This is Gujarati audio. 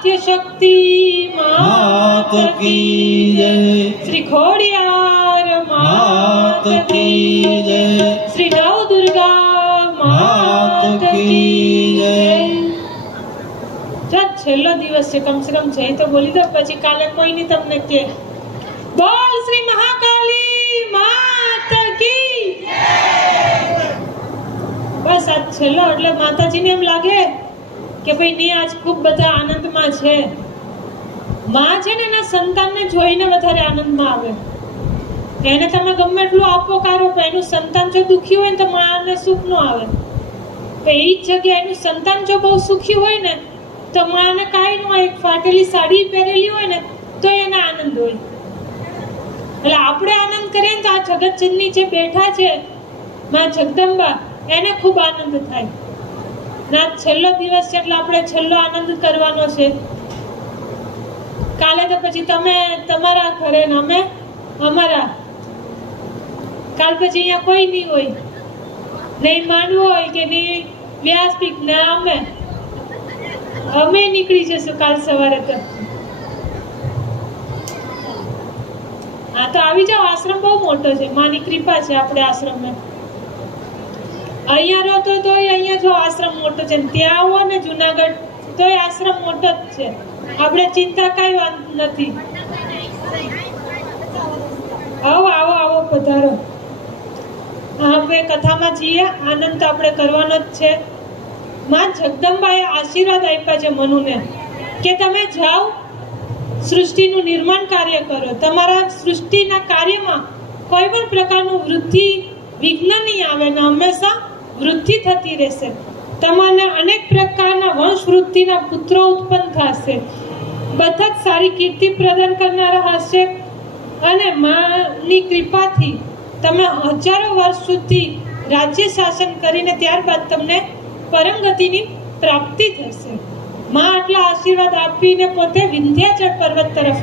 आद्य शक्ति मात की जय। श्री खोडियार मात की जय। श्री नव दुर्गा मात की जय। छेल्लो दिवस है, कम से कम जय तो बोली दो, પછી કાલે કોઈ નહીં તમને કે બોલ શ્રી મહાકાલી માત की બસ આ છેલ્લો એટલે માતાજીને એમ લાગે કે ભાઈ નહીં આજ ખૂબ બધા આનંદમાં છે। માં છે ને એના સંતાનને જોઈને વધારે આનંદમાં આવે। એને તમે ગમે એટલું આપો કારો પણ એનું સંતાન જો દુખી હોય ને તો માને સુખ ન આવે। તો એ જ જગ્યાએ એનું સંતાન જો બહુ સુખી હોય ને તો માને કાંઈ ન હોય, એક ફાટેલી સાડી પહેરેલી હોય ને તો એને આનંદ હોય। એટલે આપણે આનંદ કરીએ ને તો આ જગતજનની જે બેઠા છે માં જગદંબા એને ખૂબ આનંદ થાય। ના છેલ્લો દિવસ છે એટલે આપણે છેલ્લો આનંદ કરવાનો છે। કાલે તો પછી તમે તમારા ઘરે ને અમે અમારા, કાલ પછી અહીંયા કોઈ નહીં હોય, નહીં માનવું હોય કે નહીં વ્યાસપીઠ ને અમે નીકળી જશું કાલ સવારે। તો હા તો આવી જાઓ, આશ્રમ બહુ મોટો છે, માની કૃપા છે આપણે આશ્રમમાં। અહીંયા રહો તો અહીંયા જો આશ્રમ મોટો છે, ત્યાં આવો ને જુનાગઢ તોય આશ્રમ મોટો જ છે, આપણે ચિંતા કાંઈ વાત નથી। આવો આવો આવો પધારો। હવે કથામાં જઈએ, આનંદ તો આપણે કરવાનો જ છે। માં જગદંબાએ આશીર્વાદ આપ્યા છે મનુને કે તમે જાઓ સૃષ્ટિનું નિર્માણ કાર્ય કરો, તમારા સૃષ્ટિના કાર્યમાં કોઈ પણ પ્રકારનું વૃદ્ધિ વિઘ્ન નહીં આવે ને હંમેશા વૃદ્ધિ થતી રહેશે। તમને અનેક પ્રકારના વંશ વૃદ્ધિના પુત્રો ઉત્પન્ન થશે, બધા જ સારી કીર્તિ પ્રદાન કરનારા હશે અને માની કૃપાથી તમે હજારો વર્ષ સુધી રાજ્ય શાસન કરીને ત્યારબાદ તમને પરમ ગતિની પ્રાપ્તિ થશે। માં આટલા આશીર્વાદ આપીને પોતે વિંધ્યાચળ પર્વત તરફ